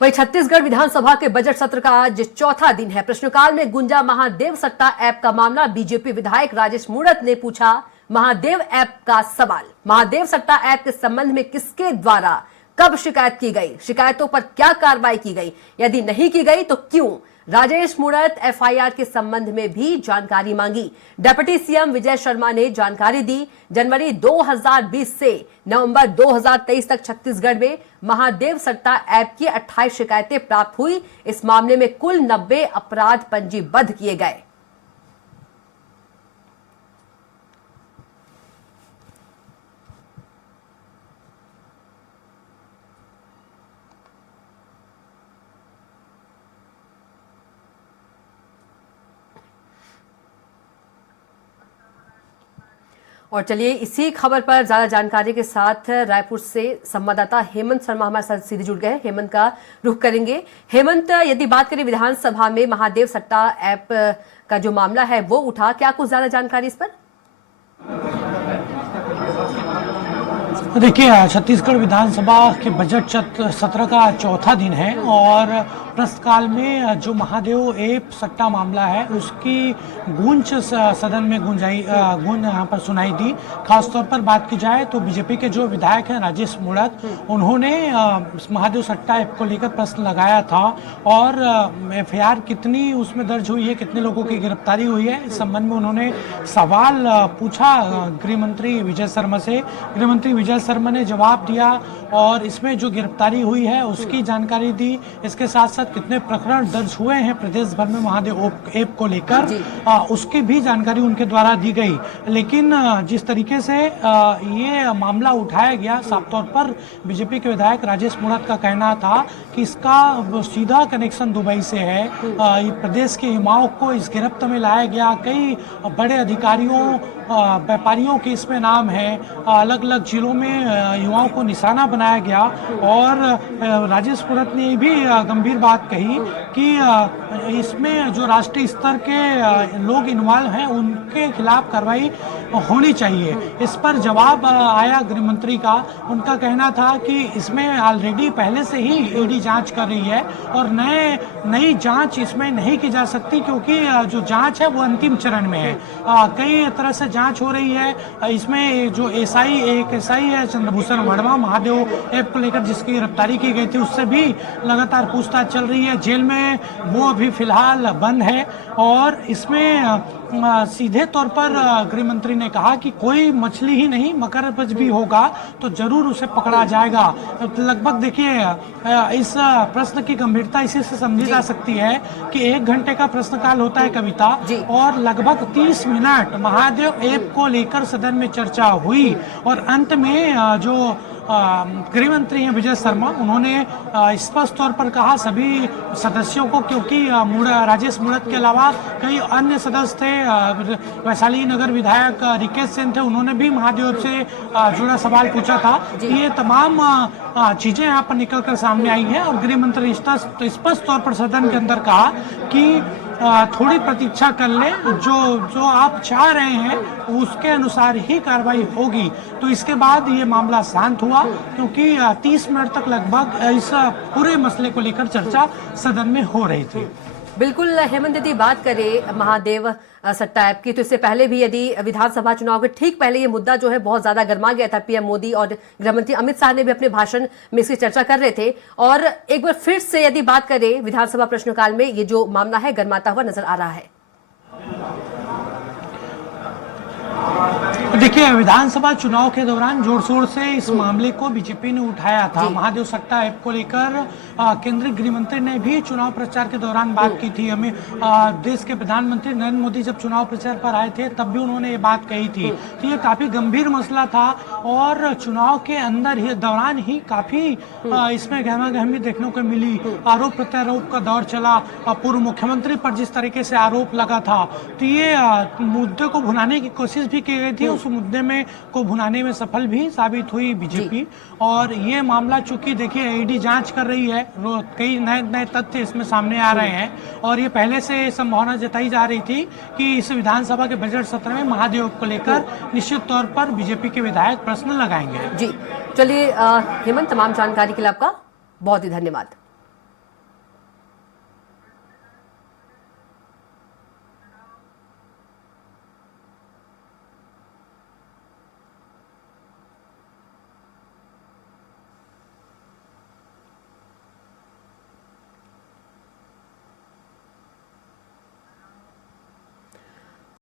वहीं छत्तीसगढ़ विधानसभा के बजट सत्र का आज चौथा दिन है। प्रश्नकाल में गुंजा महादेव सट्टा ऐप का मामला। बीजेपी विधायक राजेश मूणत ने पूछा महादेव ऐप का सवाल। महादेव सट्टा ऐप के संबंध में किसके द्वारा कब शिकायत की गई, शिकायतों पर क्या कार्रवाई की गई, यदि नहीं की गई तो क्यों। राजेश मूणत एफआईआर के संबंध में भी जानकारी मांगी। डिप्टी सीएम विजय शर्मा ने जानकारी दी। जनवरी 2020 से नवंबर 2023 तक छत्तीसगढ़ में महादेव सट्टा ऐप की 28 शिकायतें प्राप्त हुई। इस मामले में कुल 90 अपराध पंजीबद्ध किए गए। और चलिए इसी खबर पर ज्यादा जानकारी के साथ रायपुर से संवाददाता हेमंत शर्मा हमारे साथ सीधे जुड़ गए। हेमंत का रुख करेंगे। हेमंत, यदि बात करें विधानसभा में महादेव सट्टा ऐप का जो मामला है वो उठा, क्या कुछ ज्यादा जानकारी इस पर? देखिए, छत्तीसगढ़ विधानसभा के बजट सत्र का चौथा दिन है और प्रश्नकाल में जो महादेव ऐप सट्टा मामला है उसकी गूंज सदन में गूंज यहाँ पर सुनाई दी। खासतौर पर बात की जाए तो बीजेपी के जो विधायक हैं राजेश मूणत, उन्होंने महादेव सट्टा ऐप को लेकर प्रश्न लगाया था और एफआईआर कितनी उसमें दर्ज हुई है, कितने लोगों की गिरफ्तारी हुई है, इस संबंध में उन्होंने सवाल पूछा गृह मंत्री विजय शर्मा से। गृह मंत्री विजय शर्मा ने जवाब दिया और इसमें जो गिरफ्तारी हुई है उसकी जानकारी दी। इसके साथ साथ कितने प्रकरण दर्ज हुए हैं प्रदेश भर में महादेव ऐप को लेकर उसकी भी जानकारी उनके द्वारा दी गई। लेकिन जिस तरीके से ये मामला उठाया गया, साफ तौर पर बीजेपी के विधायक राजेश मूणत का कहना था कि इसका सीधा कनेक्शन दुबई से है। प्रदेश के युवाओं को इस गिरफ्त में लाया गया। कई बड़े अधिकारियों, व्यापारियों के इसमें नाम है। अलग अलग जिलों में युवाओं को निशाना बनाया गया और राजेश मूणत ने भी गंभीर बात कही कि इसमें जो राष्ट्रीय स्तर के लोग इन्वॉल्व हैं उनके खिलाफ कार्रवाई होनी चाहिए। इस पर जवाब आया गृह मंत्री का। उनका कहना था कि इसमें ऑलरेडी पहले से ही ईडी जांच कर रही है और नई जांच इसमें नहीं की जा सकती क्योंकि जो जांच है वो अंतिम चरण में है। कई तरह से जांच हो रही है। इसमें जो एक एसआई है चंद्रभूषण वर्मा, महादेव ऐप को लेकर जिसकी गिरफ्तारी की गई थी, उससे भी लगातार पूछताछ चल रही है। जेल में वो अभी फिलहाल बंद है और इसमें सीधे तौर पर गृह मंत्री ने कहा कि कोई मछली ही नहीं मगरमच्छ भी होगा तो जरूर उसे पकड़ा जाएगा। लगभग देखिए, इस प्रश्न की गंभीरता इसी से समझी जा सकती है कि 1 घंटे का प्रश्नकाल होता है कविता और लगभग 30 मिनट महादेव ऐप को लेकर सदन में चर्चा हुई और अंत में जो गृह मंत्री हैं विजय शर्मा, उन्होंने स्पष्ट तौर पर कहा सभी सदस्यों को, क्योंकि राजेश मूणत के अलावा कई अन्य सदस्य थे। वैशाली नगर विधायक रिकेश सेन थे, उन्होंने भी महादेव से जुड़ा सवाल पूछा था। ये तमाम चीजें यहाँ पर निकल कर सामने आई हैं और गृह मंत्री ने स्पष्ट तौर पर सदन के अंदर कहा कि थोड़ी प्रतीक्षा कर ले, जो आप चाह रहे हैं उसके अनुसार ही कार्रवाई होगी। तो इसके बाद ये मामला शांत हुआ क्योंकि 30 मिनट तक लगभग इस पूरे मसले को लेकर चर्चा सदन में हो रही थी। बिल्कुल हेमंत, यदि बात करें महादेव सट्टा ऐप की तो इससे पहले भी यदि विधानसभा चुनाव के ठीक पहले ये मुद्दा जो है बहुत ज्यादा गर्मा गया था। पीएम मोदी और गृहमंत्री अमित शाह ने भी अपने भाषण में इसकी चर्चा कर रहे थे और एक बार फिर से यदि बात करें विधानसभा प्रश्नकाल में ये जो मामला है गर्माता हुआ नजर आ रहा है। देखिए, विधानसभा चुनाव के दौरान जोर शोर से इस मामले को बीजेपी ने उठाया था। महादेव सट्टा ऐप को लेकर केंद्रीय गृह मंत्री ने भी चुनाव प्रचार के दौरान बात की थी। हमें देश के प्रधानमंत्री नरेंद्र मोदी जब चुनाव प्रचार पर आए थे तब भी उन्होंने ये बात कही थी। तो ये काफी गंभीर मसला था और चुनाव के अंदर ही दौरान ही काफी इसमें गहमा-गहमी देखने को मिली। आरोप प्रत्यारोप का दौर चला। पूर्व मुख्यमंत्री पर जिस तरीके से आरोप लगा था, तो ये मुद्दे को भुनाने की कोशिश भी की गई थी। उस मुद्दे में को भुनाने में सफल भी साबित हुई बीजेपी। और ये मामला चूंकि देखिए ईडी जांच कर रही है, कई नए तथ्य इसमें सामने आ रहे हैं और ये पहले से संभावना जताई जा रही थी कि इस विधानसभा के बजट सत्र में महादेव को लेकर निश्चित तौर पर बीजेपी के विधायक प्रश्न लगाएंगे। जी चलिए हेमंत, तमाम जानकारी के लिए आपका बहुत ही धन्यवाद।